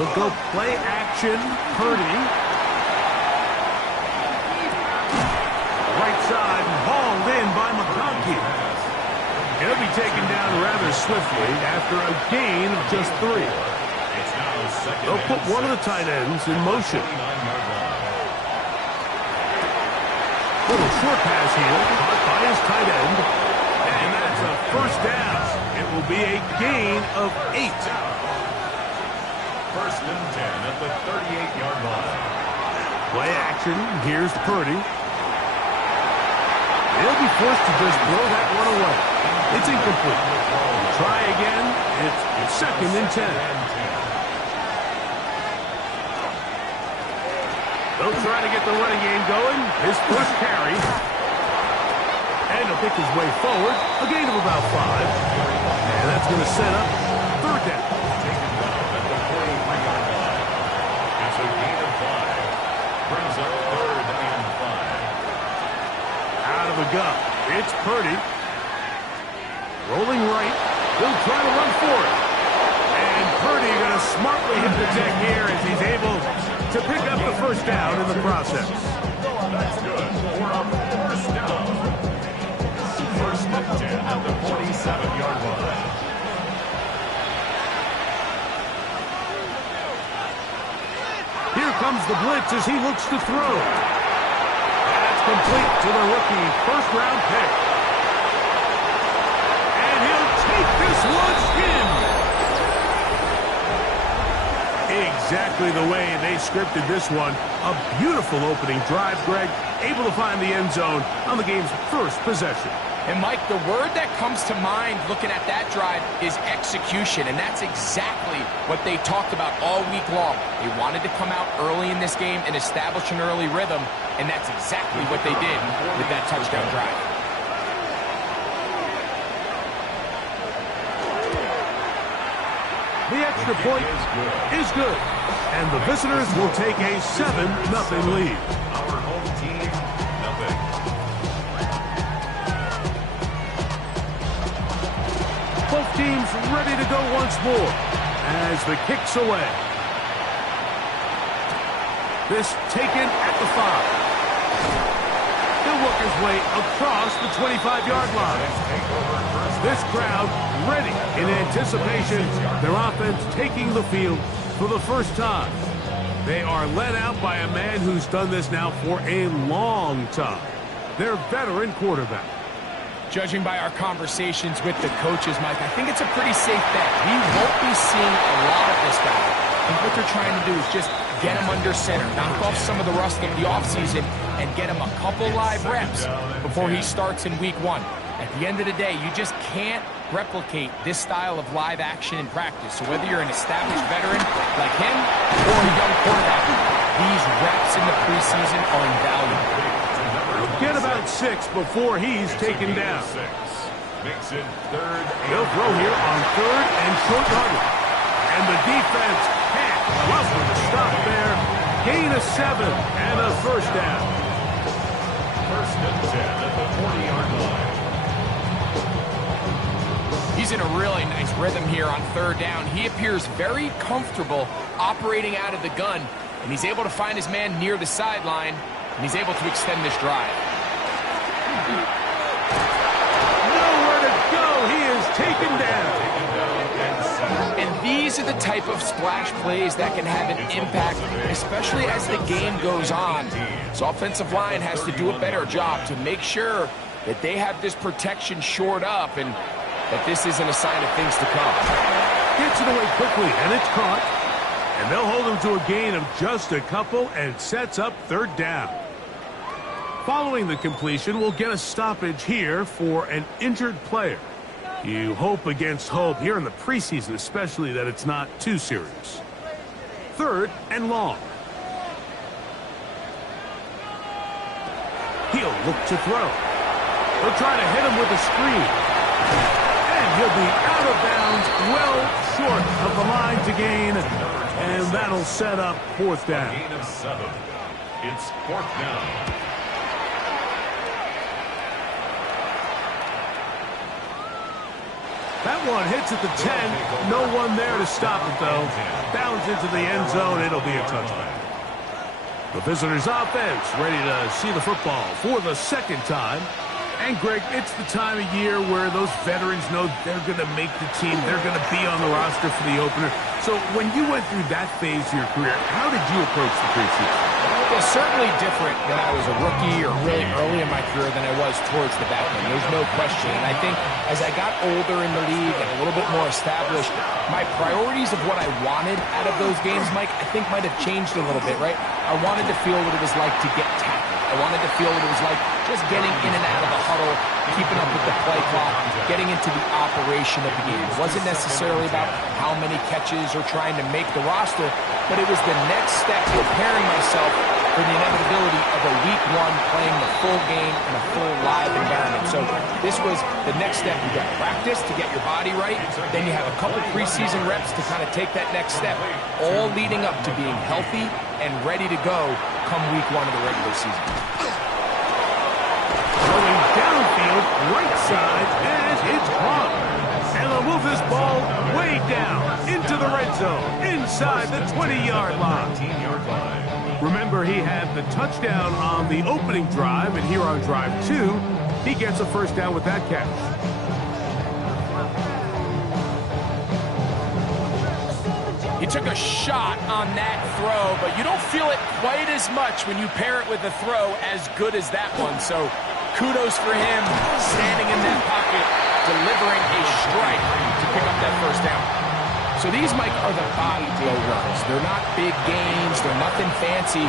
He'll go play action. Purdy. Right side, hauled in by McConkey. He'll be taken down rather swiftly after a gain of just 3. They'll put one of the tight ends in motion. Little short pass here, caught by his tight end. And that's a first down. It will be a gain of 8. First and 10 at the 38-yard line. Play action. Here's Purdy. He'll be forced to just throw that one away. It's incomplete. Try again. It's second and 10. They'll try to get the running game going. His first carry. And he'll pick his way forward. A gain of about 5. And that's going to set up third down. Taken down at the 43-yard line. It's a gain of 5. Brings up third and 5. Out of the gun. It's Purdy. Rolling right. He'll try to run for it. And Purdy going to smartly hit the deck here as he's able to pick up the first down in the process. That's good. We're up first down. First and 10 at the 47-yard line. Here comes the blitz as he looks to throw. That's complete to the rookie first-round pick. And he'll take this one in. Exactly the way they scripted this one. A beautiful opening drive, Greg. Able to find the end zone on the game's first possession. And, Mike, the word that comes to mind looking at that drive is execution, and that's exactly what they talked about all week long. They wanted to come out early in this game and establish an early rhythm, and that's exactly what they did with that touchdown drive. The extra point is good, and the visitors will take a 7-0 lead. Our home team, nothing. Both teams ready to go once more as the kick's away. This taken at the 5. He'll work his way across the 25-yard line. This crowd ready in anticipation. Their offense taking the field for the first time. They are led out by a man who's done this now for a long time. Their veteran quarterback. Judging by our conversations with the coaches, Mike, I think it's a pretty safe bet. We won't be seeing a lot of this guy. I think what they're trying to do is just get him under center, knock off some of the rust of the offseason, and get him a couple live reps before he starts in week 1. At the end of the day, you just can't replicate this style of live action in practice. So whether you're an established veteran like him or a young quarterback, these reps in the preseason are invaluable. Get about 6 before he's taken down. Makes it third. He'll throw here on third and short yardage. And the defense can't ruffle the stop there. Gain of 7 and a first down. First and 10 at the 40-yard line. He's in a really nice rhythm here on third down. He appears very comfortable operating out of the gun, and he's able to find his man near the sideline, and he's able to extend this drive. Nowhere to go. He is taken down. And these are the type of splash plays that can have an impact, especially as the game goes on. So offensive line has to do a better job to make sure that they have this protection shored up and that this isn't a sign of things to come. Gets it away quickly, and it's caught. And they'll hold him to a gain of just a couple and sets up third down. Following the completion, we'll get a stoppage here for an injured player. You hope against hope here in the preseason, especially that it's not too serious. Third and long. He'll look to throw. He'll try to hit him with a screen. And he'll be out of bounds, well short of the line to gain. And that'll set up fourth down. Gain of 7. It's fourth down. That one hits at the 10. No one there to stop it, though. Bounds into the end zone. It'll be a touchback. The visitors' offense ready to see the football for the second time. And, Greg, it's the time of year where those veterans know they're going to make the team. They're going to be on the roster for the opener. So when you went through that phase of your career, how did you approach the preseason? It's certainly different than I was a rookie or really early in my career than I was towards the back end. There's no question. And I think as I got older in the league and a little bit more established, my priorities of what I wanted out of those games, Mike, I think might have changed a little bit, right? I wanted to feel what it was like to get tackled. I wanted to feel what it was like just getting in and out of the huddle, keeping up with the play clock, getting into the operation of the game. It wasn't necessarily about how many catches or trying to make the roster, but it was the next step, preparing myself for the inevitability of a week one playing the full game in a full live environment. So this was the next step. You got practice to get your body right. Then you have a couple preseason reps to kind of take that next step, all leading up to being healthy and ready to go come week one of the regular season. Going downfield, right side, and it's caught. And they'll move this ball way down into the red zone, inside the 20-yard line. Remember, he had the touchdown on the opening drive, and here on drive 2, he gets a first down with that catch. He took a shot on that throw, but you don't feel it quite as much when you pair it with a throw as good as that one. So kudos for him standing in that pocket, delivering a strike to pick up that first down. So these, Mike, are the body blow runs. They're not big gains. They're nothing fancy,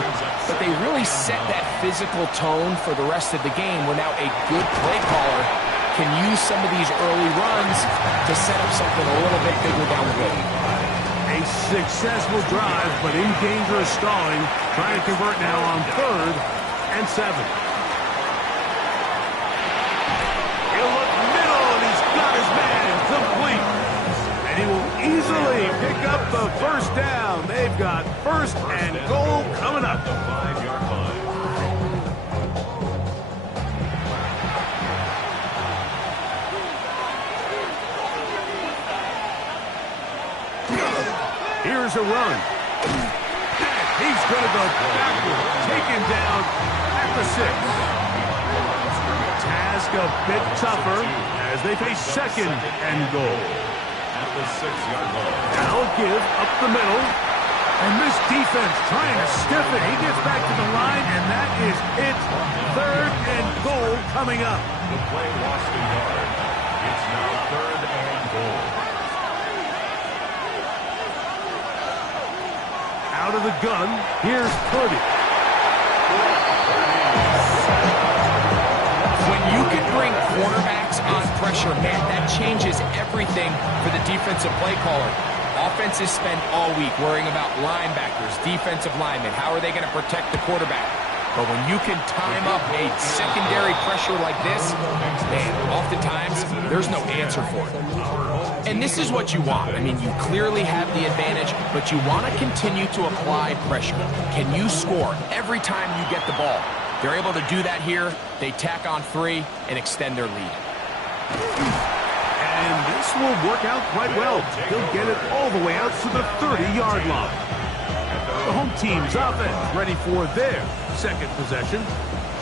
but they really set that physical tone for the rest of the game where now a good play caller can use some of these early runs to set up something a little bit bigger down the road. A successful drive, but in danger of stalling. Trying to convert now on 3rd and 7. He'll look middle, and he's got his man complete. And he will easily pick up the first down. They've got 1st and goal coming up. The 5-yard line. Here's a run. And he's going to go backward, taken down at the 6. Task a bit tougher as they face 2nd and goal. At the 6-yard line. Now give up the middle. And this defense trying to stiff it. He gets back to the line, and that is it. 3rd and goal coming up. The play lost a yard. It's now 3rd and goal. Out of the gun, here's Purdy. When you can bring quarterbacks on pressure, man, that changes everything for the defensive play caller. Offenses spend all week worrying about linebackers, defensive linemen. How are they going to protect the quarterback? But when you can time up a secondary pressure like this, man, oftentimes there's no answer for it. And this is what you want. I mean, you clearly have the advantage, but you want to continue to apply pressure. Can you score every time you get the ball? They're able to do that here. They tack on 3 and extend their lead. And this will work out quite well. He'll get it all the way out to the 30-yard line. The home team's offense ready for their 2nd possession.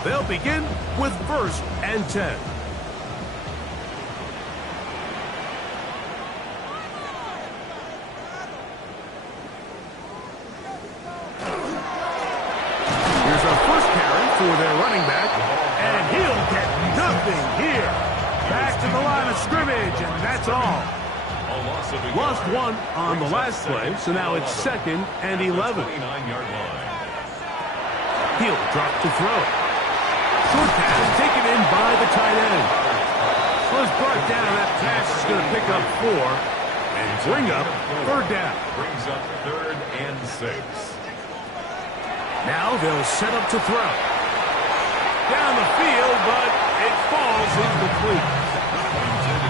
They'll begin with 1st and 10. Here's a first carry for their running back, and he'll get nothing here. Back to the line of scrimmage, and that's all. Lost 1 on the last play, so now it's 2nd and 11. 29-yard line. He'll drop to throw. Short pass taken in by the tight end. So it's brought down. That pass is going to pick up 4 and bring up 3rd down. Brings up 3rd and 6. Now they'll set up to throw. Down the field, but it falls incomplete.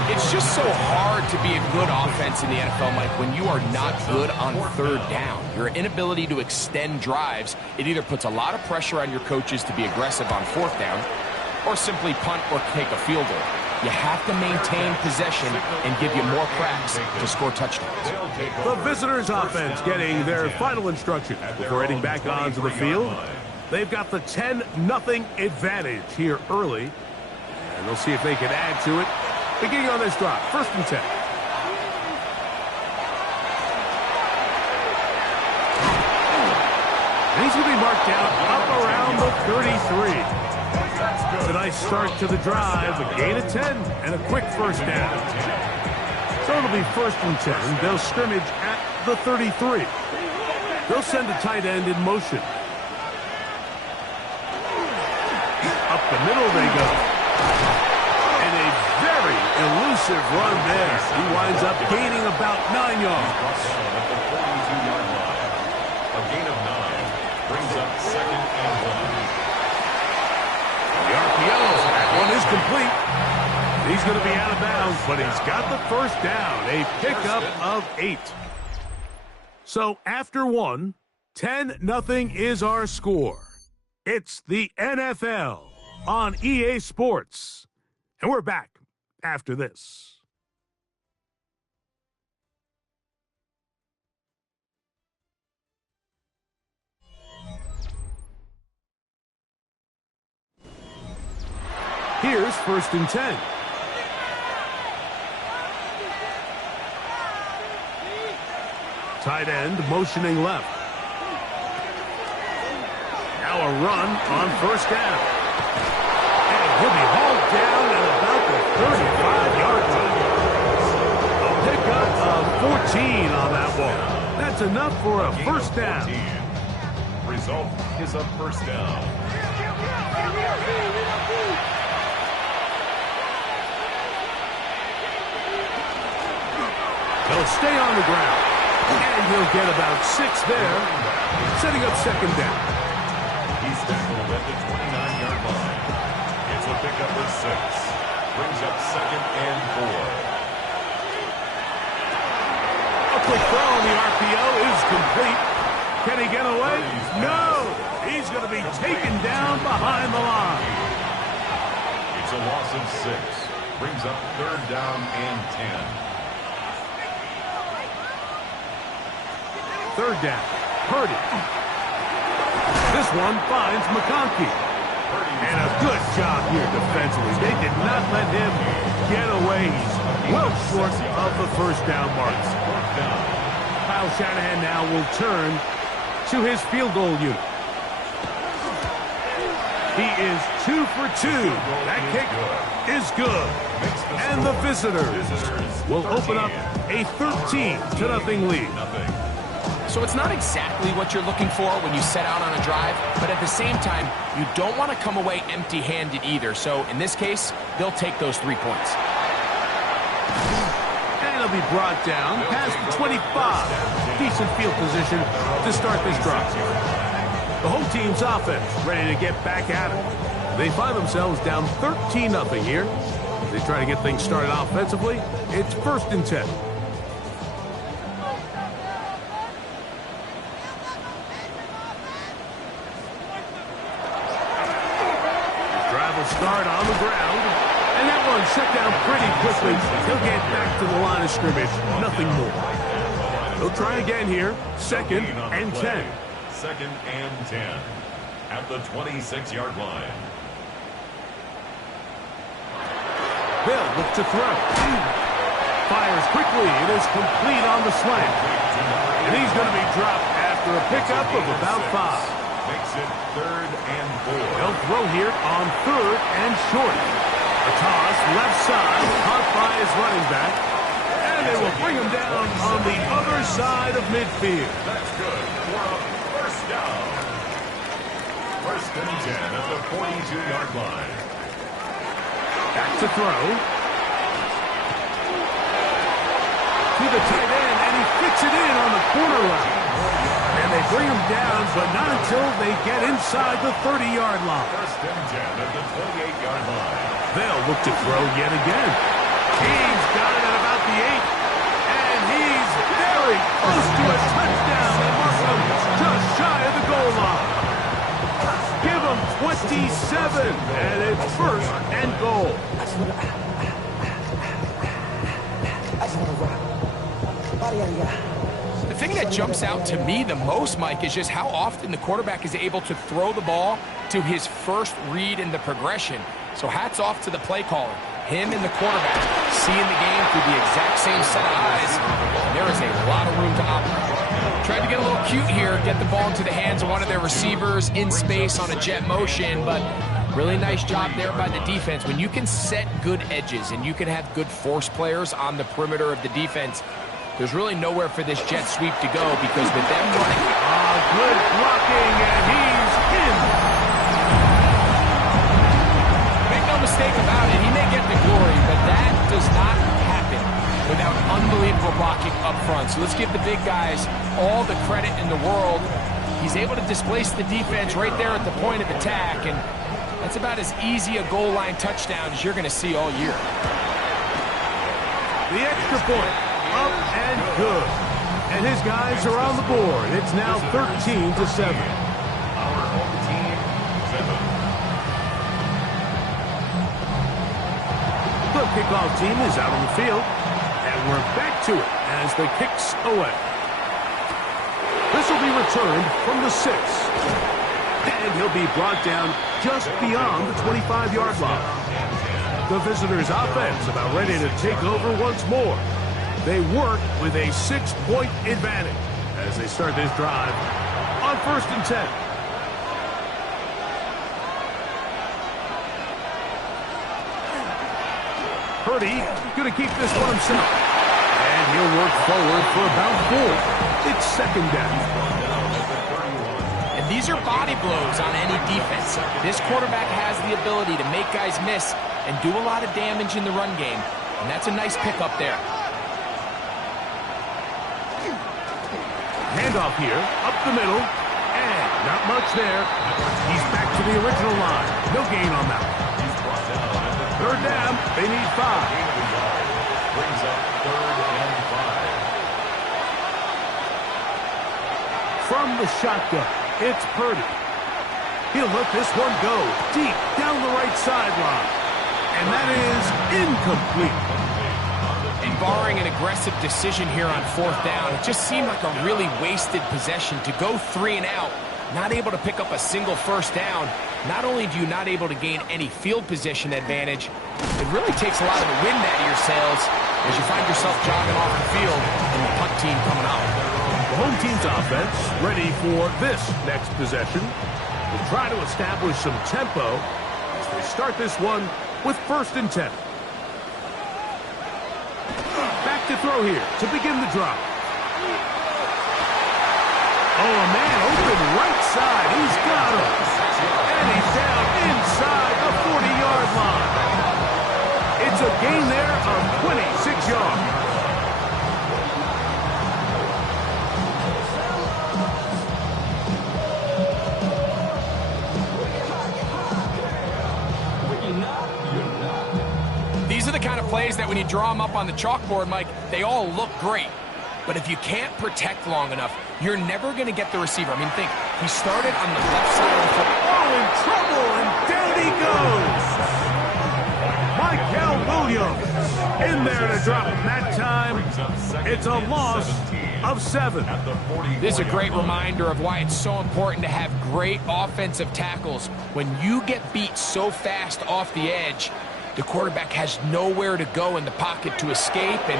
It's just so hard to be a good offense in the NFL, Mike, when you are not good on 3rd down. Your inability to extend drives, it either puts a lot of pressure on your coaches to be aggressive on 4th down or simply punt or take a field goal. You have to maintain possession and give you more cracks to score touchdowns. The visitors' offense getting their final instructions before heading back onto the field. They've got the 10-0 advantage here early, and they'll see if they can add to it. Beginning on this drive, 1st and 10. And he's going to be marked down up around the 33. It's a nice start to the drive, a gain of 10, and a quick 1st down. So it'll be 1st and 10. They'll scrimmage at the 33. They'll send a tight end in motion. Up the middle they go. And a very elusive run there. He winds up gaining about 9 yards. At the 42-yard line. A gain of 9 brings up 2nd and 1. The RPO, that one is complete. He's going to be out of bounds, but he's got the 1st down. A pickup of 8. So after 1, 10-0 is our score. It's the NFL on EA Sports. And we're back after this. Here's 1st and 10. Tight end motioning left. Now a run on 1st down. And he'll be hauled down at about the 35-yard line. A pickup of 14 on that one. That's enough for a 1st down. Result is a 1st down. He'll stay on the ground. And he'll get about 6 there, setting up 2nd down. He's tackled at the 29-yard line. It's a pickup of 6. Brings up 2nd and 4. A quick throw on the RPO is complete. Can he get away? No! He's going to be taken down behind the line. It's a loss of 6. Brings up 3rd down and 10. 3rd down. Purdy. This one finds McConkey. And a good job here defensively. They did not let him get away. He's well short of the 1st down mark. Kyle Shanahan now will turn to his field goal unit. He is 2 for 2. That kick is good. And the visitors will open up a 13-0 lead. So it's not exactly what you're looking for when you set out on a drive, but at the same time, you don't want to come away empty-handed either. So in this case, they'll take those 3 points. And he'll be brought down past the 25. Decent field position to start this drive. The whole team's offense ready to get back at it. They find themselves down 13-0 here. As they try to get things started offensively, it's 1st and 10. Start on the ground, and that one shut down pretty quickly. He'll get back to the line of scrimmage, nothing more. He'll try again here, 2nd and 10. 2nd and 10 at the 26-yard line. They'll look to throw. Fires quickly. It is complete on the slant. And he's going to be dropped after a pickup of about 5. Makes it 3rd and 4. They'll throw here on 3rd and short. A toss left side, caught by his running back. And they will bring him down on the other side of midfield. That's good for a 1st down. 1st and 10 at the 42-yard line. Back to throw. To the tight end, and he fits it in on the corner route. And they bring him down, but not until they get inside the 30-yard line. 1st and 10 at the 28-yard line. They'll look to throw yet again. He's got it at about the 8. And he's very close to a touchdown. They mark him just shy of the goal line. Give him 27, and it's 1st and goal. The thing that jumps out to me the most, Mike, is just how often the quarterback is able to throw the ball to his first read in the progression. So hats off to the play caller. Him and the quarterback seeing the game through the exact same set of eyes. And there is a lot of room to operate. Tried to get a little cute here, get the ball into the hands of one of their receivers in space on a jet motion, but really nice job there by the defense. When you can set good edges and you can have good force players on the perimeter of the defense, there's really nowhere for this jet sweep to go, because with them running... Good blocking, and he's in. Make no mistake about it, he may get the glory, but that does not happen without unbelievable blocking up front. So let's give the big guys all the credit in the world. He's able to displace the defense right there at the point of attack, and that's about as easy a goal line touchdown as you're going to see all year. The extra point, up and good. And his guys are on the board. It's now 13-7. Our home team, 7. The kickoff team is out on the field, and we're back to it as the kick's away. This will be returned from the 6. And he'll be brought down just beyond the 25-yard line. The visitors' offense about ready to take over once more. They work with a 6-point advantage as they start this drive on 1st and 10. Purdy going to keep this one himself. And he'll work forward for about 4. It's 2nd down. And these are body blows on any defense. This quarterback has the ability to make guys miss and do a lot of damage in the run game. And that's a nice pickup there. Handoff here, up the middle, and not much there. He's back to the original line. No gain on that. 3rd down, they need 5. Brings up 3rd and 5. From the shotgun, it's Purdy. He'll let this one go deep down the right sideline. And that is incomplete. And barring an aggressive decision here on 4th down, it just seemed like a really wasted possession to go 3 and out, not able to pick up a single 1st down. Not only do you not able to gain any field position advantage, it really takes a lot of the wind out of your sails as you find yourself jogging off the field and the punt team coming out. The home team's offense ready for this next possession. They'll try to establish some tempo as they start this one with 1st and 10. Back to throw here to begin the drive. Oh, a man open right side. He's got him. And he's down inside the 40-yard line. It's a gain there of 26 yards. These are the kind of plays that when you draw them up on the chalkboard, Mike, they all look great. But if you can't protect long enough, you're never going to get the receiver. I mean, think, he started on the left side of the foot. Oh, in trouble, and down he goes. Michael Williams in there to drop him that time. It's a loss of 7. This is a great reminder of why it's so important to have great offensive tackles. When you get beat so fast off the edge, the quarterback has nowhere to go in the pocket to escape, and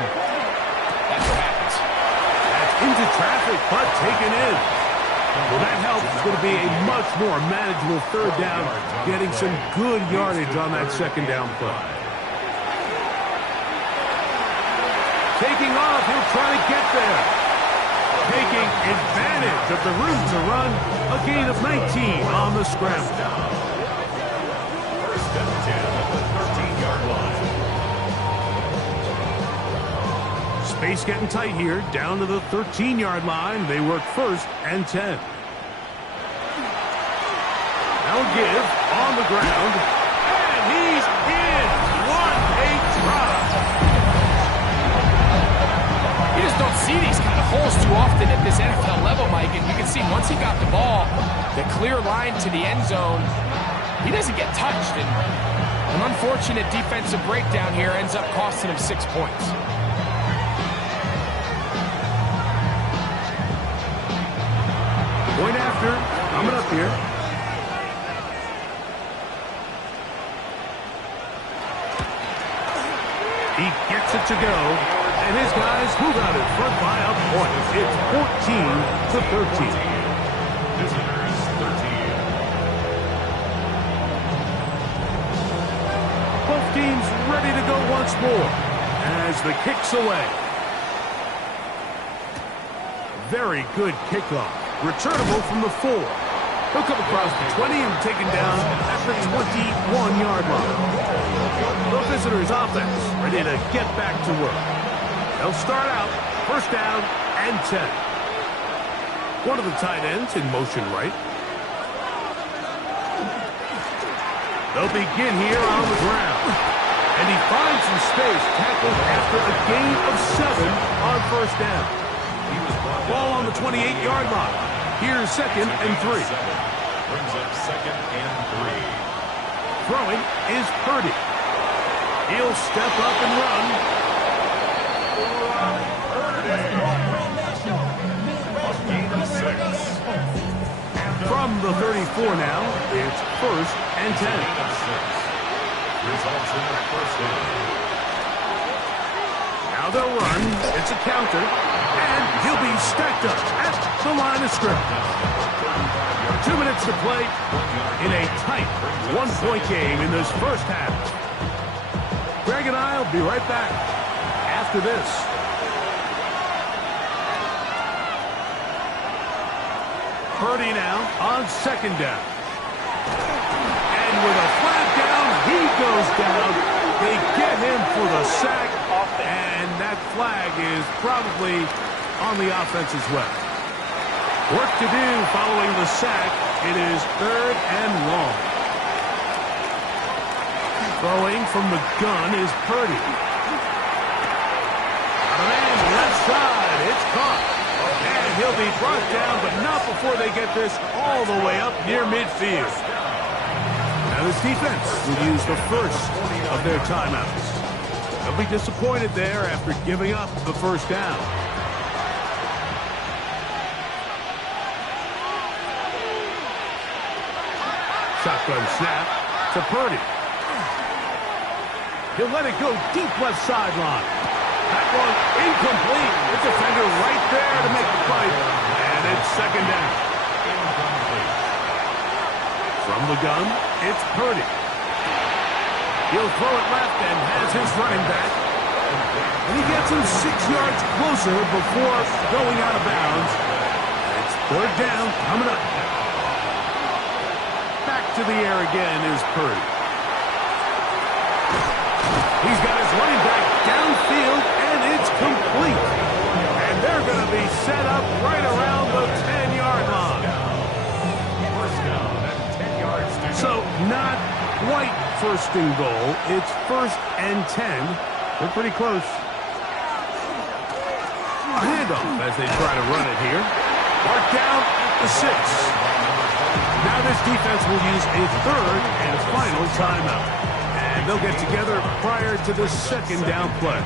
that's what happens. That's into traffic, but taken in. Well, that helps. It's going to be a much more manageable 3rd down, getting some good yardage on that 2nd down play. Taking off, he'll try to get there. Taking advantage of the room to run, a gain of 19 on the scramble. 1st and 10 at the 13-yard line. Space getting tight here, down to the 13-yard line. They work 1st and 10. Now give on the ground, and he's in. What a drop! You just don't see these kind of holes too often at this NFL level, Mike, and you can see once he got the ball, the clear line to the end zone, he doesn't get touched, and an unfortunate defensive breakdown here ends up costing him 6 points. after coming up here. He gets it to go, and his guys move out in front by a point. It's 14-13. Visitors 13. Both teams ready to go once more as the kick's away. Very good kickoff. Returnable from the 4. He'll come across the 20 and taken down at the 21-yard line. The visitors' offense ready to get back to work. They'll start out first down and 10. One of the tight ends in motion right. They'll begin here on the ground. And he finds some space, tackled after a gain of 7 on first down. Ball on the 28-yard line. Here's 2nd and 3. Brings up 2nd and 3. Throwing is Purdy. He'll step up and run. Gain of 6. From the 34 now, it's 1st and 10. Gain of 6. Results in a first down. Now they'll run. It's a counter. And he'll be stacked up at the line of scrimmage. 2 minutes to play in a tight one-point game in this first half. Greg and I will be right back after this. Purdy now on 2nd down. And with a flag down, he goes down. They get him for the sack, and that flag is probably on the offense as well. Work to do following the sack. It is 3rd and long. Throwing from the gun is Purdy. Got a man left side. It's caught. And he'll be brought down, but not before they get this all the way up near midfield. Now this defense will use the first of their timeouts. They'll be disappointed there after giving up the first down. Shotgun snap to Purdy. He'll let it go deep left sideline. That one incomplete. The defender right there to make the play. And it's 2nd down. From the gun, it's Purdy. He'll throw it left and has his running back. And he gets him 6 yards closer before going out of bounds. It's 3rd down coming up. Back to the air again is Purdy. He's got his running back downfield, and it's complete. And they're going to be set up right around the 10-yard line. First down and 10 yards to go. So not quite 1st and goal. It's 1st and 10. They're pretty close. A handoff as they try to run it here. Mark down at the 6. Now this defense will use a 3rd and final timeout. And they'll get together prior to the 2nd down play.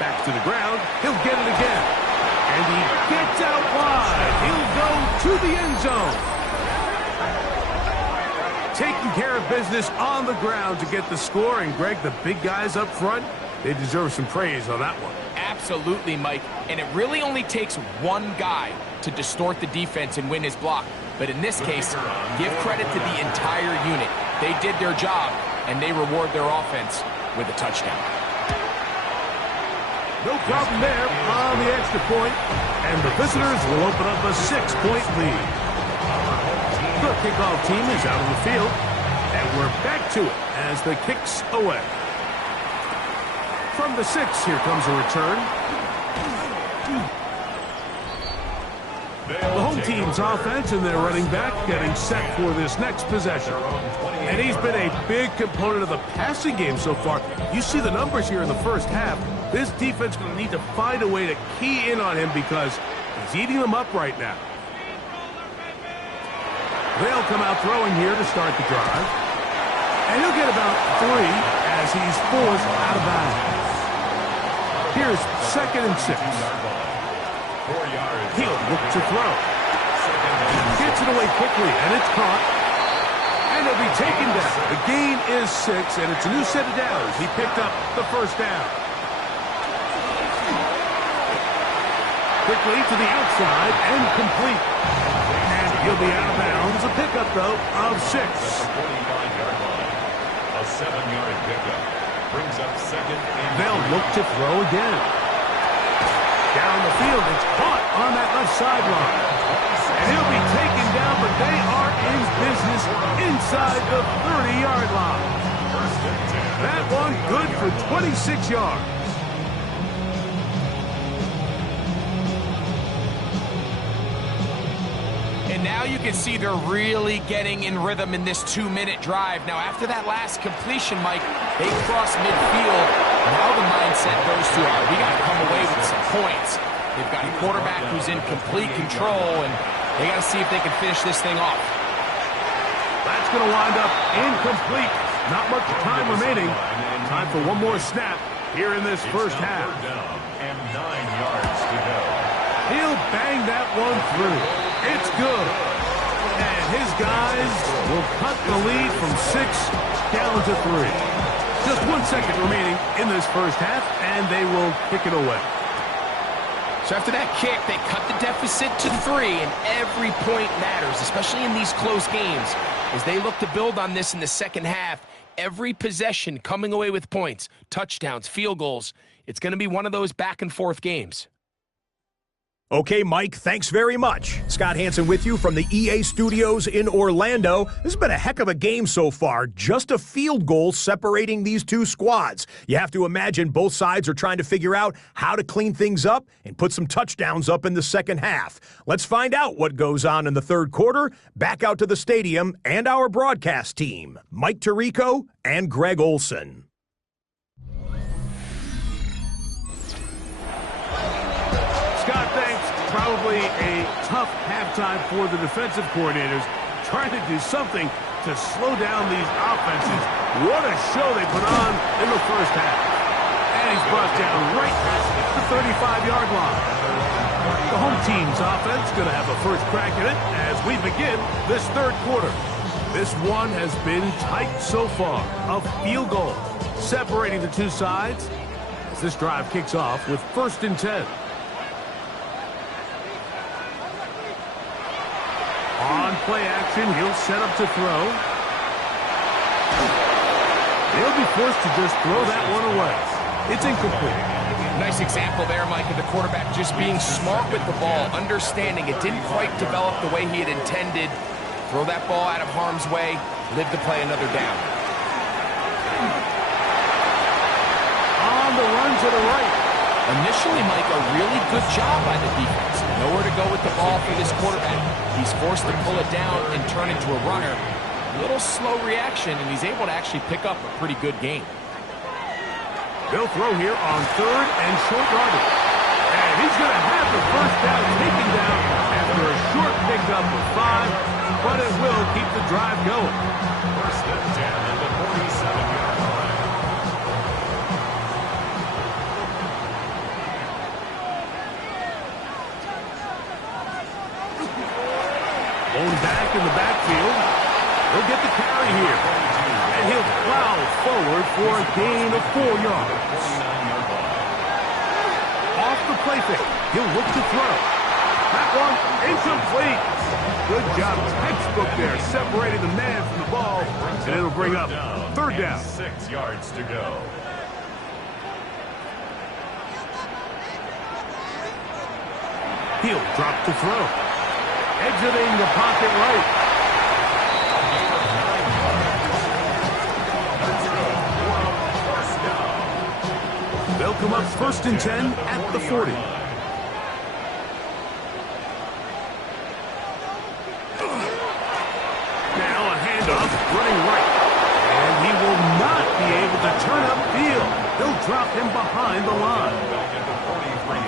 Back to the ground. He'll get it again. And he gets out wide. He'll go to the end zone. Taking care of business on the ground to get the score. And Greg, the big guys up front, they deserve some praise on that one. Absolutely, Mike. And it really only takes one guy to distort the defense and win his block. But in this case, give credit to the entire unit. They did their job, and they reward their offense with a touchdown. No problem there on the extra point, and the visitors will open up a 6-point lead. The kickoff team is out on the field, and we're back to it as the kick's away. From the 6, here comes a return. The home team's offense and their running back getting set for this next possession. And he's been a big component of the passing game so far. You see the numbers here in the first half. This defense is going to need to find a way to key in on him because he's eating them up right now. They'll come out throwing here to start the drive. And he'll get about 3 as he's forced out of bounds. Here's 2nd and 6. 4 yards. He'll look to throw. Gets it away quickly, and it's caught. And it'll be taken down. The gain is 6, and it's a new set of downs. He picked up the first down. Quickly to the outside and complete. And he'll be out of bounds. A pickup, though, of 6. At the 45-yard line. A 7-yard pickup. Brings up 2nd and They'll look to throw again. Down the field, it's caught on that left sideline. And he'll be taken down, but they are in business inside the 30-yard line. That one good for 26 yards. And now you can see they're really getting in rhythm in this 2-minute drive. Now, after that last completion, Mike, they cross midfield. Now the mindset goes to, all right, we got to come away with some points. They've got a quarterback who's in complete control, and they got to see if they can finish this thing off. That's going to wind up incomplete. Not much time remaining. Time for one more snap here in this first half. Down and 9 yards to go. He'll bang that one through. It's good. And his guys will cut the lead from 6 down to 3. Just 1 second remaining in this first half, and they will kick it away. So after that kick, they cut the deficit to 3, and every point matters, especially in these close games. As they look to build on this in the second half, every possession coming away with points, touchdowns, field goals. It's going to be one of those back-and-forth games. Okay, Mike, thanks very much. Scott Hansen with you from the EA Studios in Orlando. This has been a heck of a game so far. Just a field goal separating these two squads. You have to imagine both sides are trying to figure out how to clean things up and put some touchdowns up in the second half. Let's find out what goes on in the third quarter. Back out to the stadium and our broadcast team, Mike Tirico and Greg Olson. Scott, thanks. Probably a tough halftime for the defensive coordinators, trying to do something to slow down these offenses. What a show they put on in the first half. And he's brought down right at the 35-yard line. The home team's offense going to have a first crack at it as we begin this third quarter. This one has been tight so far. A field goal separating the two sides as this drive kicks off with 1st and 10. On play action, he'll set up to throw. They'll be forced to just throw that one away. It's incomplete. Nice example there, Mike, of the quarterback just being smart with the ball, understanding it didn't quite develop the way he had intended. Throw that ball out of harm's way, live to play another down. On the run to the right. Initially, Mike, a really good job by the defense. Nowhere to go with the ball for this quarterback. He's forced to pull it down and turn into a runner. A little slow reaction, and he's able to actually pick up a pretty good game. They'll throw here on 3rd and short yardage. And he's going to have the first down taken down after a short pickup of 5, but it will keep the drive going. 1st and 10 at the 47-yard line. Blown back in the backfield. He'll get the carry here. And he'll plow forward for a gain of 4 yards. 49-yard line. Off the play fake. He'll look to throw. That one incomplete. Good job. Textbook there, separating the man from the ball. And it'll bring up 3rd down. 6 yards to go. He'll drop to throw. Exiting the pocket right. They'll come up 1st and 10 at the 40. Now a handoff running right. And he will not be able to turn upfield. They'll drop him behind the line.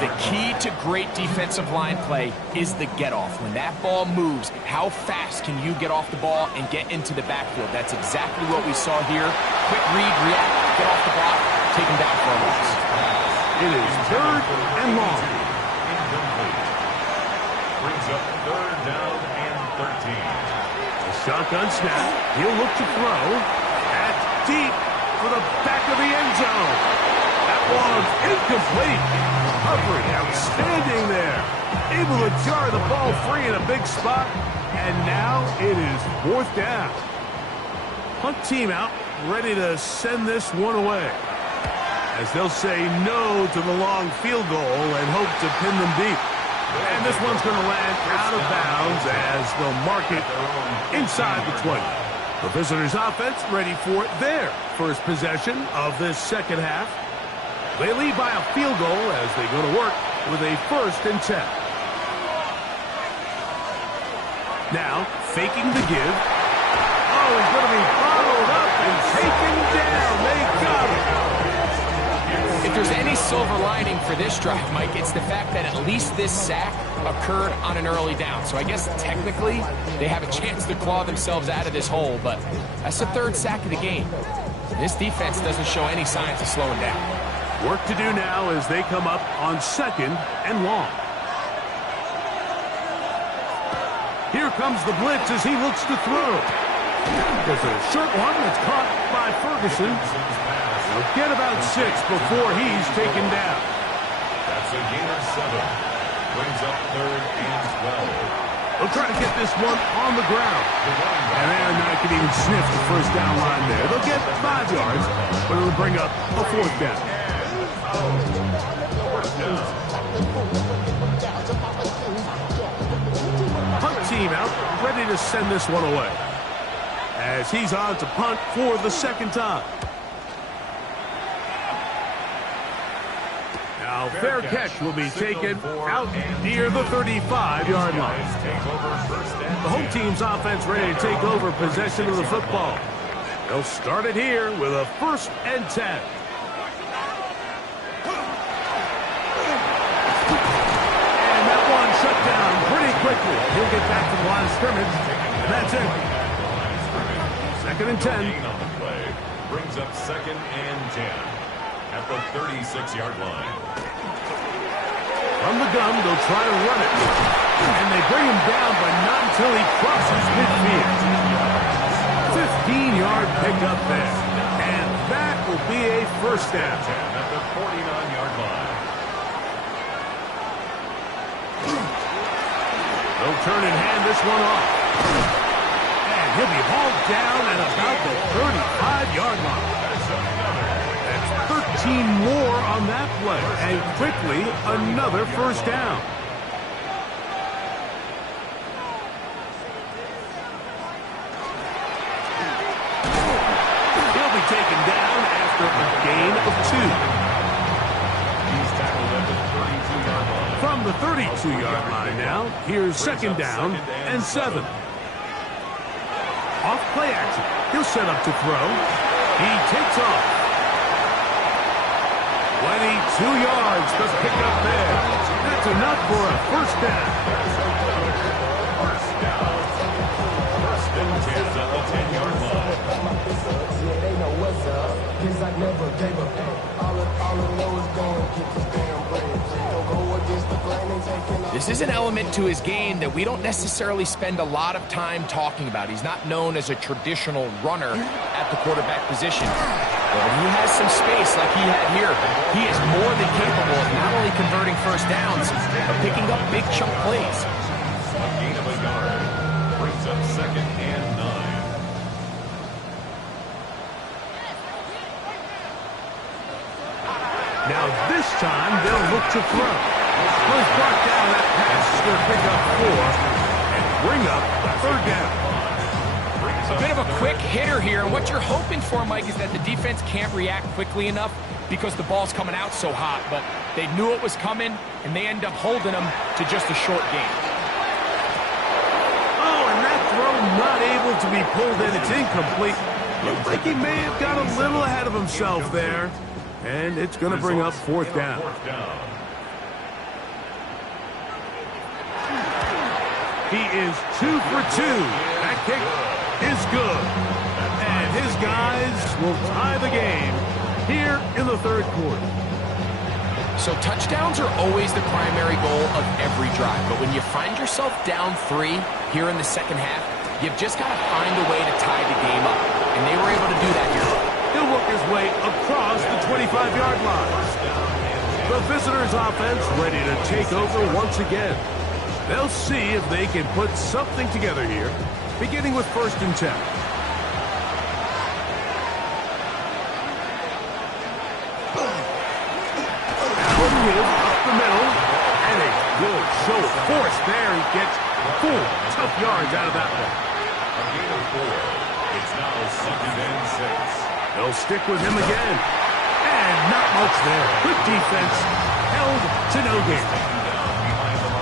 The key to great defensive line play is the get-off. When that ball moves, how fast can you get off the ball and get into the backfield? That's exactly what we saw here. Quick read, react, get off the block, take him down for a loss. It is 3rd and long. Incomplete. Brings up 3rd down and 13. A shotgun snap. He'll look to throw. That's deep for the back of the end zone. That one's incomplete. Recovery outstanding there. Able to jar the ball free in a big spot. And now it is 4th down. Punt team out, ready to send this one away, as they'll say no to the long field goal and hope to pin them deep. And this one's going to land out of bounds as they'll mark it inside the 20. The visitors' offense ready for their first possession of this second half. They lead by a field goal as they go to work with a 1st and 10. Now, faking the give. Oh, he's going to be followed up and taken down. They got him. If there's any silver lining for this drive, Mike, it's the fact that at least this sack occurred on an early down. So I guess technically they have a chance to claw themselves out of this hole, but that's the 3rd sack of the game. This defense doesn't show any signs of slowing down. Work to do now as they come up on 2nd and long. Here comes the blitz as he looks to throw. There's a short one that's caught by Ferguson. He'll get about 6 before he's taken down. That's a gain of 7. Brings up 3rd and 12. They'll try to get this one on the ground. And they're not going to even sniff the 1st down line there. They'll get 5 yards, but it'll bring up a 4th down. Punt team out, ready to send this one away, as he's on to punt for the 2nd time. Now, fair catch will be taken out near the 35-yard line. The home team's offense ready to take over possession of the football. They'll start it here with a 1st and 10. And that one shut down pretty quickly. He'll get back to the line of scrimmage, and that's it. 2nd and 10. On the play brings up 2nd and 10 at the 36-yard line. From the gun, they'll try to run it. And they bring him down, but not until he crosses midfield. 15-yard pickup there. And that will be a 1st down. At the 49-yard line. They'll turn and hand this one off. And he'll be hauled down at about the 35-yard line. That's 13 more on that play. And quickly, another 1st down. He'll be taken down after a gain of 2. He's tackled at the 32-yard line. From the 32-yard line now, here's 2nd down and 7. Off play action. He'll set up to throw. He takes off. 22 yards to pick up there. That's enough for a 1st down. 1st and 10 at the 10-yard line. This is an element to his game that we don't necessarily spend a lot of time talking about. He's not known as a traditional runner at the quarterback position. But when he has some space like he had here, he is more than capable of not only converting 1st downs, but picking up big chunk plays. A gain of a yard brings up 2nd and 9. Now this time they'll look to throw. He'll brought down that pass to pick up 4 and bring up 3rd down. A bit of a quick hitter here, and what you're hoping for, Mike, is that the defense can't react quickly enough because the ball's coming out so hot, but they knew it was coming, and they end up holding them to just a short gain. Oh, and that throw not able to be pulled in. It's incomplete. Looked like he may have got a little ahead of himself there, and it's going to bring up 4th down. He is 2 for 2. That kick is good. And his guys will tie the game here in the 3rd quarter. So touchdowns are always the primary goal of every drive. But when you find yourself down 3 here in the second half, you've just got to find a way to tie the game up. And they were able to do that here. He'll work his way across the 25-yard line. The visitors' offense ready to take over once again. They'll see if they can put something together here, beginning with 1st and 10. Up the middle, and a good show of force there. He gets 4 tough yards out of that one. A gain of 4. It's now 2nd and 6. They'll stick with him again. And not much there. Good defense. Held to no gain.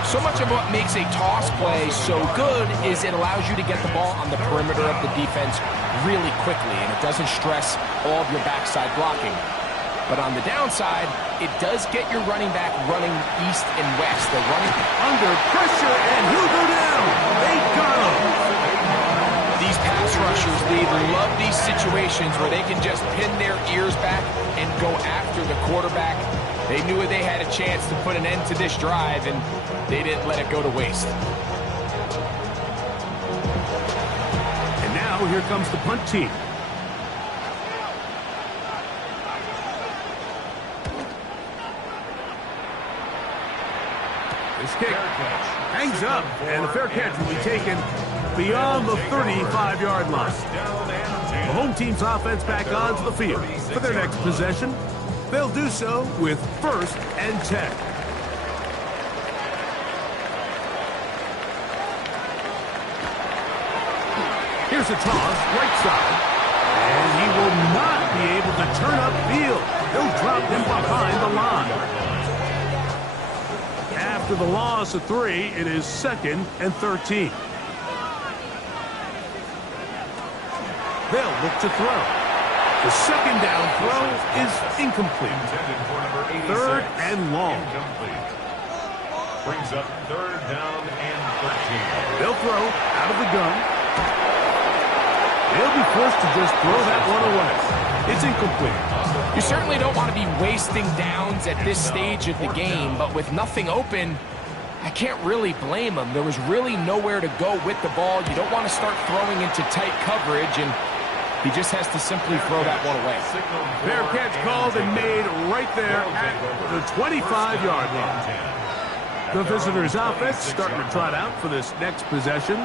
So much of what makes a toss play so good is it allows you to get the ball on the perimeter of the defense really quickly, and it doesn't stress all of your backside blocking. But on the downside, it does get your running back running east and west. They're running under pressure, and he'll go down. They got him. These pass rushers, they love these situations where they can just pin their ears back and go after the quarterback. They knew they had a chance to put an end to this drive, and they didn't let it go to waste. And now here comes the punt team. This kick hangs up, and the fair catch will be taken beyond the 35-yard line. The home team's offense back onto the field for their next possession. They'll do so with 1st and 10. Here's a toss, right side, and he will not be able to turn upfield. He'll drop him behind the line. After the loss of 3, it is 2nd and 13. They'll look to throw. The 2nd down throw is incomplete. 3rd and long. Brings up 3rd down and 13. They'll throw out of the gun. They'll be forced to just throw that one away. It's incomplete. You certainly don't want to be wasting downs at this stage of the game, but with nothing open, I can't really blame him. There was really nowhere to go with the ball. You don't want to start throwing into tight coverage, and he just has to simply throw that one away. Fair catch called and made right there at the 25-yard line. The visitors' offense starting to trot out for this next possession.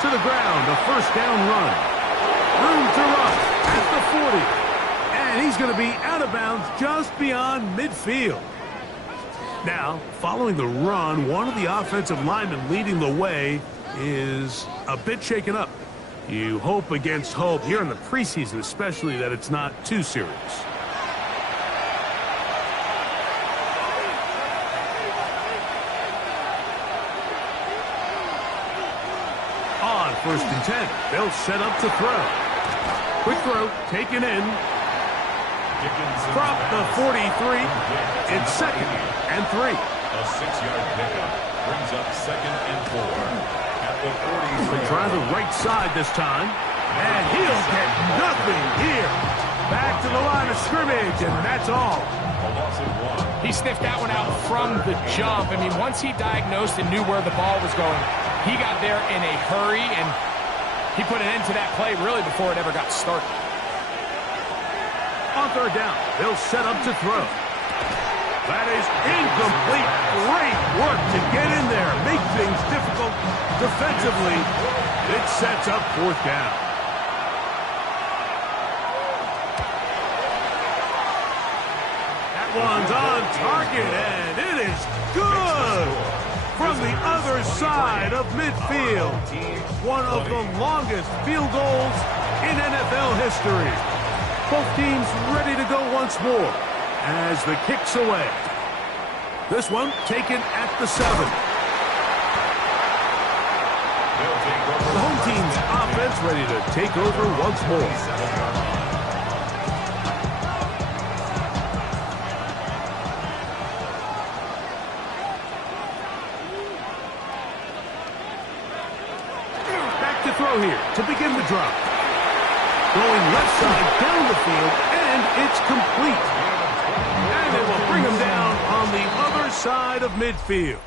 To the ground, a 1st down run. Room to run at the 40. And he's going to be out of bounds just beyond midfield. Now, following the run, one of the offensive linemen leading the way is a bit shaken up. You hope against hope here in the preseason, especially, that it's not too serious. On 1st and 10, they'll set up to throw. Quick throw, taken in. From the 43, it's 2nd and 3. A 6-yard pickup brings up 2nd and 4. At the 43. They try the right side this time, and he'll get nothing here. Back to the line of scrimmage, and that's all. A loss of 1. He sniffed that one out from the jump. I mean, once he diagnosed and knew where the ball was going, he got there in a hurry, and he put an end to that play really before it ever got started. On 3rd down, they'll set up to throw. That is incomplete. Great work to get in there, make things difficult defensively. It sets up 4th down. That one's on target, and it is good. From the other side of midfield, one of the longest field goals in NFL history. Both teams ready to go once more as the kick's away. This one taken at the 7. The home team's offense ready to take over once more. throw here to begin the drive. Going left side down the field, and it's complete. And it will bring him down on the other side of midfield.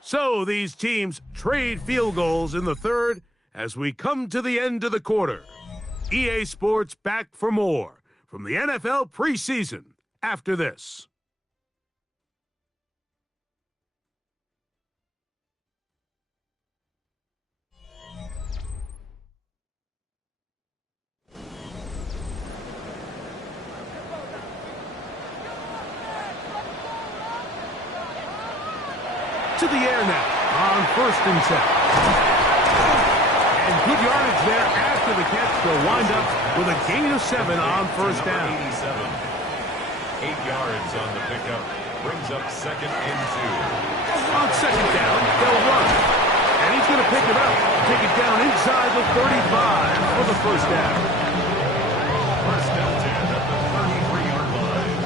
So these teams trade field goals in the third as we come to the end of the quarter. EA Sports back for more from the NFL preseason after this. To the air now on 1st and 10. And good yardage there after the catch. They'll wind up with a gain of 7 on 1st down. 8 yards on the pickup. Brings up 2nd and 2. On 2nd down, they'll run. And he's going to pick it up. Take it down inside the 35 for the 1st down. 1st and 10 at the 33-yard line.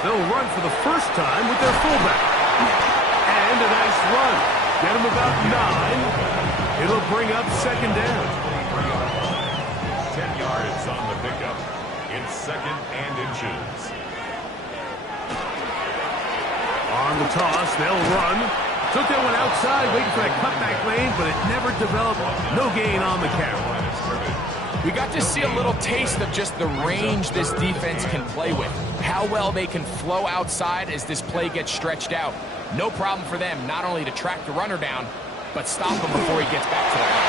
They'll run for the first time with their fullback. And a nice run. Get him about 9. It'll bring up 2nd down. 10 yards on the pickup. It's 2nd and inches. On the toss, they'll run. Took that one outside, waiting for that cutback lane, but it never developed. No gain on the carry. We got to see a little taste of just the range this defense can play with. How well they can flow outside as this play gets stretched out. No problem for them not only to track the runner down, but stop him before he gets back to the line.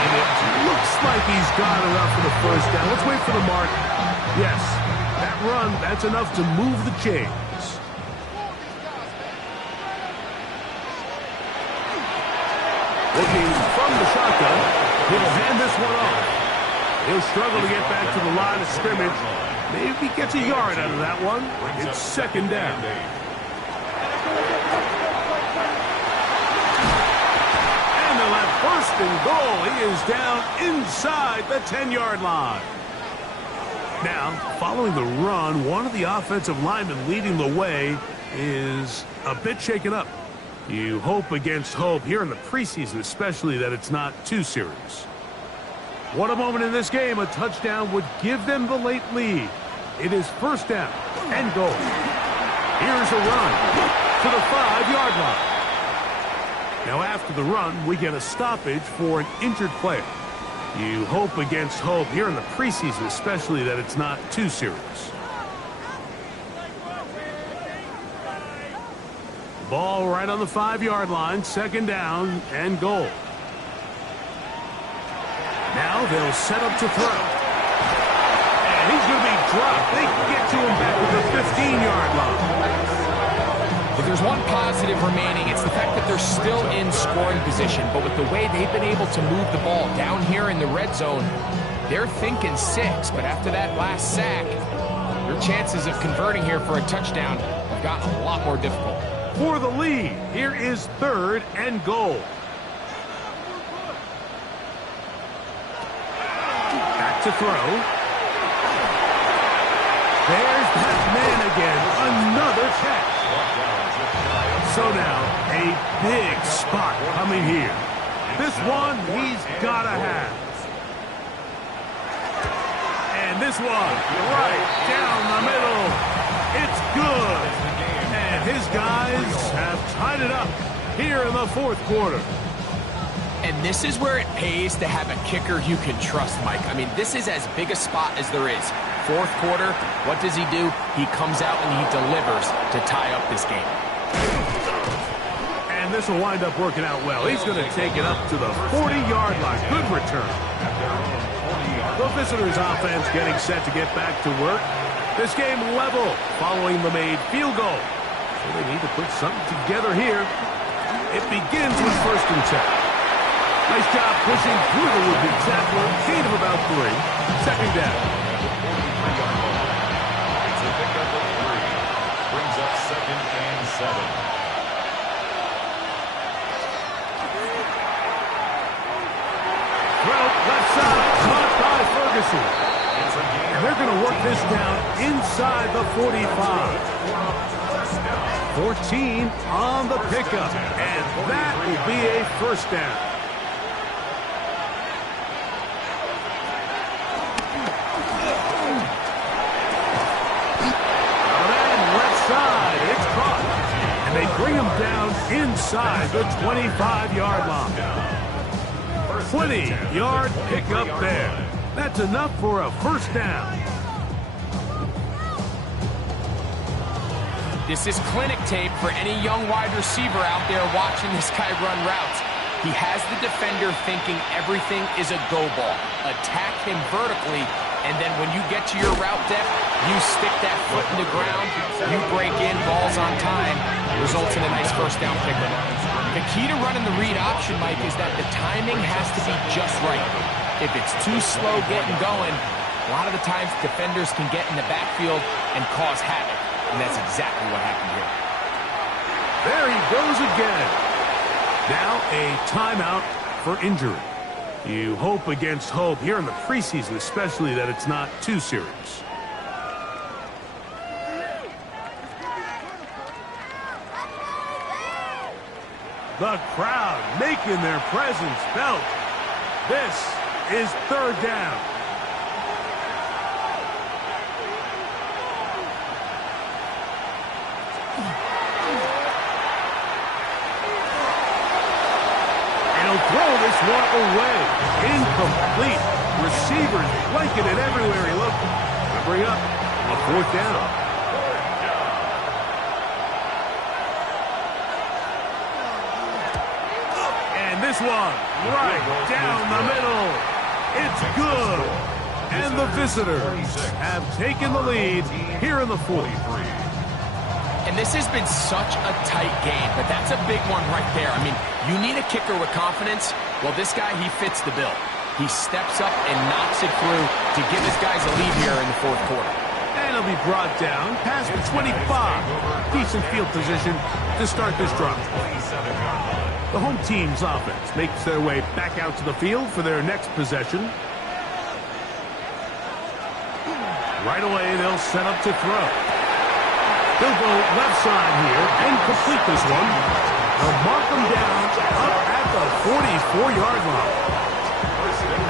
And it looks like he's got enough for the 1st down. Let's wait for the mark. Yes, that run, that's enough to move the chains. Looking from the shotgun, he'll hand this one off. He'll struggle to get back to the line of scrimmage. Maybe gets a yard out of that one. It's 2nd down. And they'll have 1st and goal. He is down inside the 10-yard line. Now, following the run, one of the offensive linemen leading the way is a bit shaken up. You hope against hope here in the preseason, especially, that it's not too serious. What a moment in this game. A touchdown would give them the late lead. It is 1st down and goal. Here's a run to the 5-yard line. Now after the run, we get a stoppage for an injured player. You hope against hope here in the preseason, especially, that it's not too serious. Ball right on the 5-yard line, 2nd down and goal. Now they'll set up to throw. And he's going to be dropped. They can get to him back at the 15-yard line. If there's one positive remaining, it's the fact that they're still in scoring position. But with the way they've been able to move the ball down here in the red zone, they're thinking 6. But after that last sack, their chances of converting here for a touchdown have gotten a lot more difficult. For the lead, here is 3rd and goal. Back to throw. There's that man again. Another catch. So now, a big spot coming here. This one he's got to have. And this one right down the middle. It's good. And his guys have tied it up here in the 4th quarter. And this is where it pays to have a kicker you can trust, Mike. I mean, this is as big a spot as there is. 4th quarter, what does he do? He comes out and he delivers to tie up this game. And this will wind up working out well. He's going to take it up to the 40-yard line. Good return. The visitors' offense getting set to get back to work. This game level following the made field goal. So they need to put something together here. It begins with 1st and 10. Nice job pushing through the would-be tackle. Gain of about 3. 2nd down. It's a pickup of 3. Brings up 2nd and 7. Well, left side, caught by Ferguson. And they're going to work this down inside the 45. First down. 14 on the pickup, and that will be a first down. Left side, it's caught, and they bring him down inside the 25-yard line. 20-yard pickup there. That's enough for a first down. This is clinic tape for any young wide receiver out there watching this guy run routes. He has the defender thinking everything is a go ball. Attack him vertically, and then when you get to your route depth, you stick that foot in the ground, you break in, balls on time, results in a nice first down pickup. The key to running the read option, Mike, is that the timing has to be just right. If it's too slow getting going, a lot of the times defenders can get in the backfield and cause havoc. And that's exactly what happened here. There he goes again. Now a timeout for injury. You hope against hope here in the preseason, especially, that it's not too serious. The crowd making their presence felt. This is third down. Throw this one away. Incomplete. Receivers blanking it everywhere he looked. To bring up a fourth down. And this one right down the middle. It's good. And the visitors have taken the lead here in the fourth. And this has been such a tight game, but that's a big one right there. I mean, you need a kicker with confidence. Well, this guy, he fits the bill. He steps up and knocks it through to give his guys a lead here in the fourth quarter. And he'll be brought down past the 25. Decent field position to start this drive. The home team's offense makes their way back out to the field for their next possession. Right away, they'll set up to throw. They'll go left side here and complete this one. They'll mark them down up at the 44-yard line.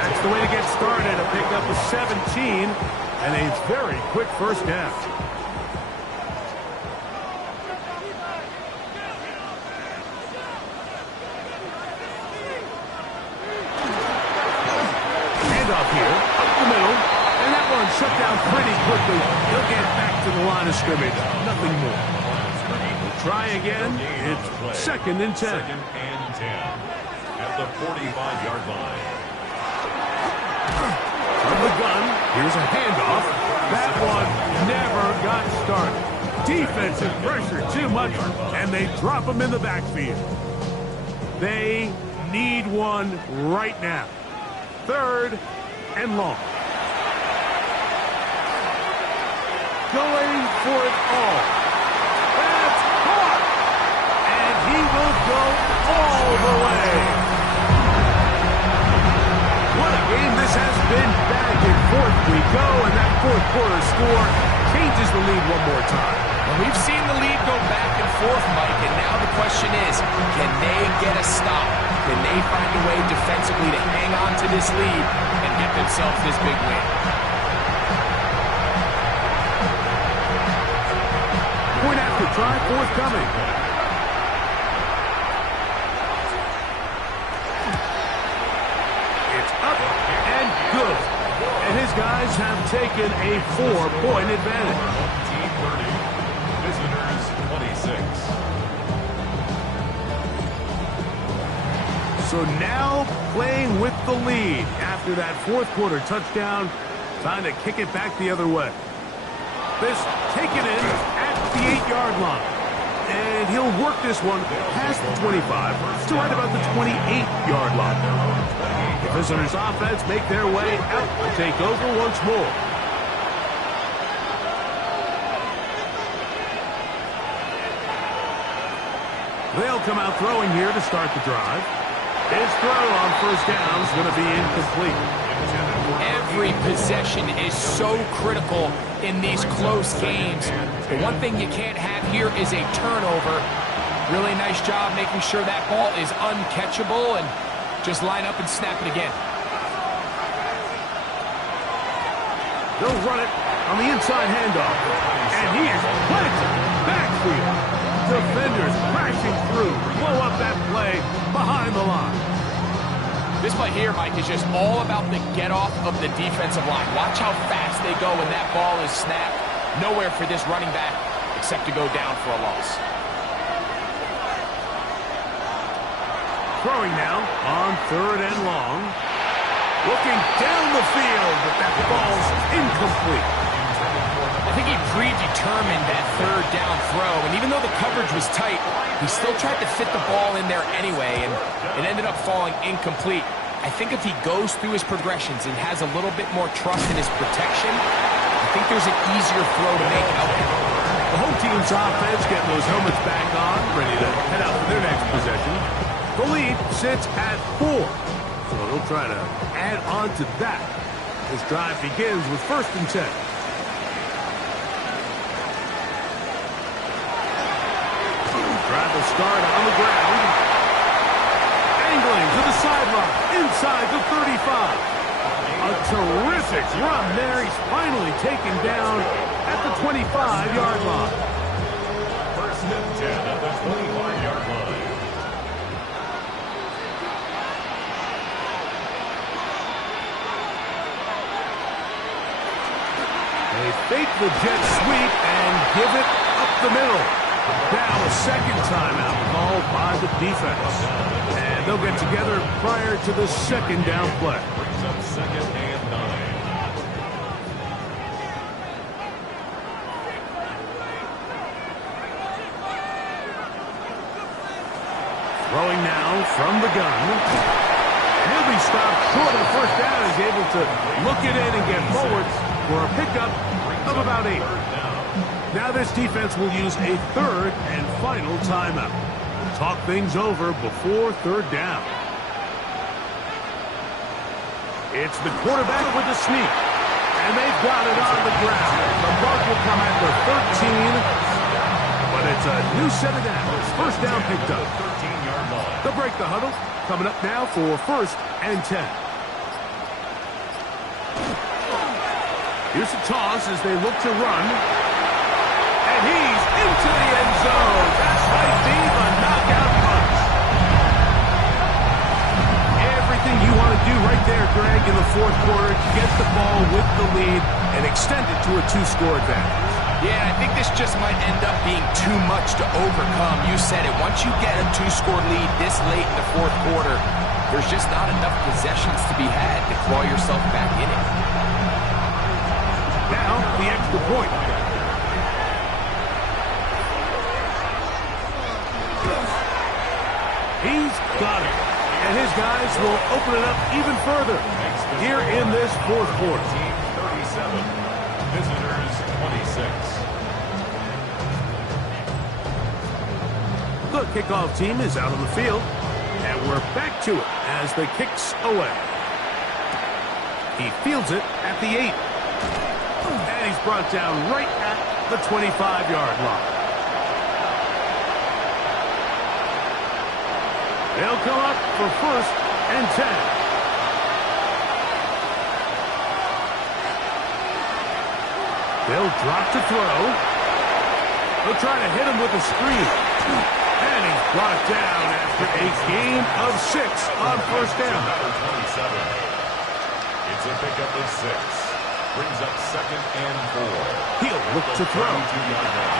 That's the way to get started. A pickup of 17 and a very quick first down. Handoff here, up the middle. And that one shut down pretty quickly. He'll get back to the line of scrimmage. Nothing more. We'll try again. It's second and 10. Second and 10 at the 45-yard line. From the gun, here's a handoff. That one never got started. Defensive pressure too much, and they drop him in the backfield. They need one right now. Third and long. Going for it all. That's caught. And he will go all the way. What a game this has been. Back and forth we go, and that fourth quarter score changes the lead one more time. Well, we've seen the lead go back and forth, Mike, and now the question is, can they get a stop? Can they find a way defensively to hang on to this lead and get themselves this big win? Point after try forthcoming. It's up and good. And his guys have taken a 4-point advantage. Team 30, visitors 26. So now playing with the lead after that fourth quarter touchdown. Time to kick it back the other way. This taken in at the 8-yard line. And he'll work this one past the 25 to right about the 28-yard line. The visitors' offense make their way out to take over once more. They'll come out throwing here to start the drive. His throw on first down is going to be incomplete. Every possession is so critical in these close games. The one thing you can't have here is a turnover. Really nice job making sure that ball is uncatchable, and just line up and snap it again. They'll run it on the inside handoff. And he is planted. Backfield. Defenders crashing through. Blow up that play behind the line. This play here, Mike, is just all about the get-off of the defensive line. Watch how fast they go when that ball is snapped. Nowhere for this running back except to go down for a loss. Throwing now on 3rd and long. Looking down the field, but that ball's incomplete. I think he predetermined that 3rd down throw, and even though the coverage was tight, he still tried to fit the ball in there anyway, and it ended up falling incomplete. I think if he goes through his progressions and has a little bit more trust in his protection, I think there's an easier throw to make out there. The home team's offense getting those helmets back on, ready to head out for their next possession. The lead sits at 4, so they'll try to add on to that. This drive begins with 1st and 10. Drive will start on the ground. Angling to the sideline, inside the 35. A terrific run there. He's finally taken down at the 25-yard line. 1st and 10 at the 25-yard line. They fake the jet sweep and give it up the middle. Now a 2nd timeout called by the defense. And they'll get together prior to the 2nd down play. Brings up 2nd and 9. Throwing now from the gun. He'll be stopped short of 1st down. He's able to look it in and get forward for a pickup of about 8. Now this defense will use a 3rd and final timeout. Talk things over before 3rd down. It's the quarterback with the sneak. And they've got it on the ground. The mark will come at the 13. But it's a new set of downs. 1st down picked up. 13-yard line. They'll break the huddle. Coming up now for 1st and 10. Here's a toss as they look to run. And he's into the end zone. That might be the knockout punch. Everything you want to do right there, Greg, in the 4th quarter. Get the ball with the lead and extend it to a 2-score advantage. Yeah, I think this just might end up being too much to overcome. You said it. Once you get a 2-score lead this late in the 4th quarter, there's just not enough possessions to be had to claw yourself back in it. Now, the extra point. He's got it. And his guys will open it up even further here in this 4th quarter. 37, visitors 26. The kickoff team is out on the field. And we're back to it as the kick's away. He fields it at the 8. And he's brought down right at the 25-yard line. They'll come up for 1st and 10. They'll drop to throw. They'll try to hit him with a screen. And he's brought down after a gain of 6 on 1st down. Number 27. It's a pickup of 6. Brings up 2nd and 4. He'll look to throw. 32-yard line.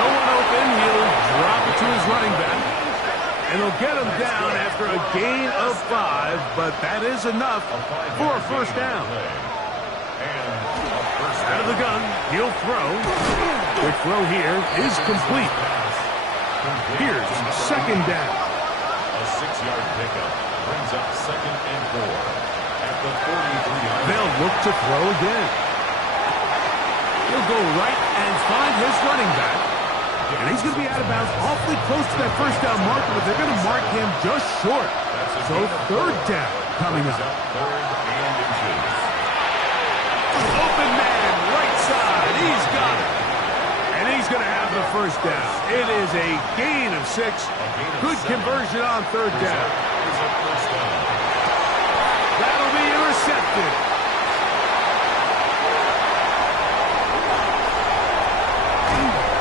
No one open. He'll drop it to his running back. And he'll get him down after a gain of 5, but that is enough for a 1st down. Out of the gun, he'll throw. The throw here is complete. Here's 2nd down. A 6-yard pickup brings up 2nd and 4 at the 43-yard. They'll look to throw again. He'll go right and find his running back. And he's going to be out of bounds awfully close to that 1st down marker, but they're going to mark him just short. So 3rd down coming up. 3rd and inches. going to have the first down. It is a gain of 6. Good conversion on third down. That'll be intercepted.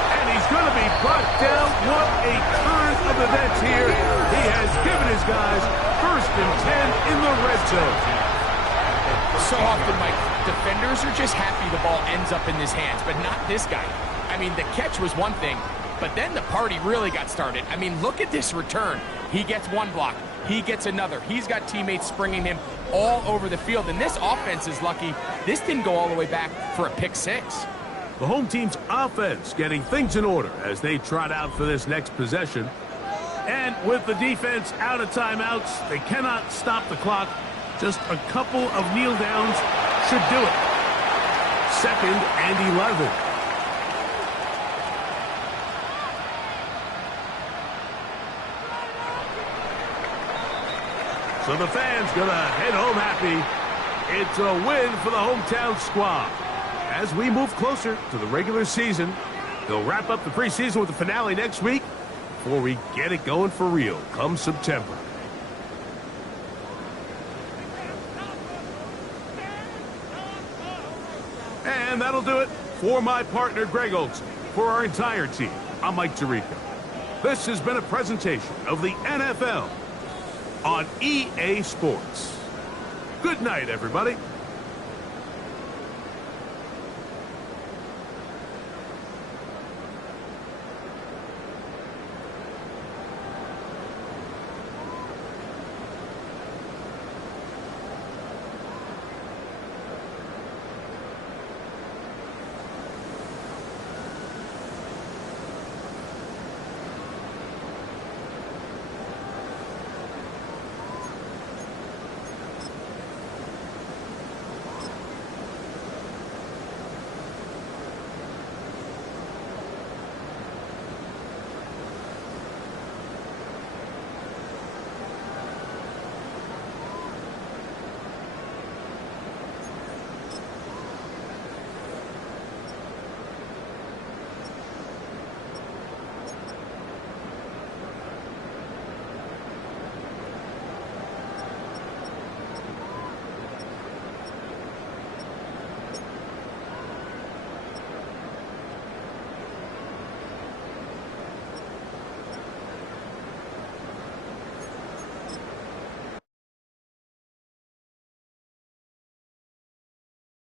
And he's going to be brought down. What a turn of events here. He has given his guys 1st and 10 in the red zone. So often, Mike, defenders are just happy the ball ends up in his hands, but not this guy. I mean, the catch was one thing, but then the party really got started. I mean, look at this return. He gets one block. He gets another. He's got teammates springing him all over the field, and this offense is lucky. This didn't go all the way back for a pick 6. The home team's offense getting things in order as they trot out for this next possession. And with the defense out of timeouts, they cannot stop the clock. Just a couple of kneel downs should do it. 2nd and 11. So the fans gonna head home happy. It's a win for the hometown squad. As we move closer to the regular season, they'll wrap up the preseason with the finale next week before we get it going for real come September. And that'll do it for my partner, Greg Olson. For our entire team, I'm Mike Tirico. This has been a presentation of the NFL on EA Sports. Good night, everybody.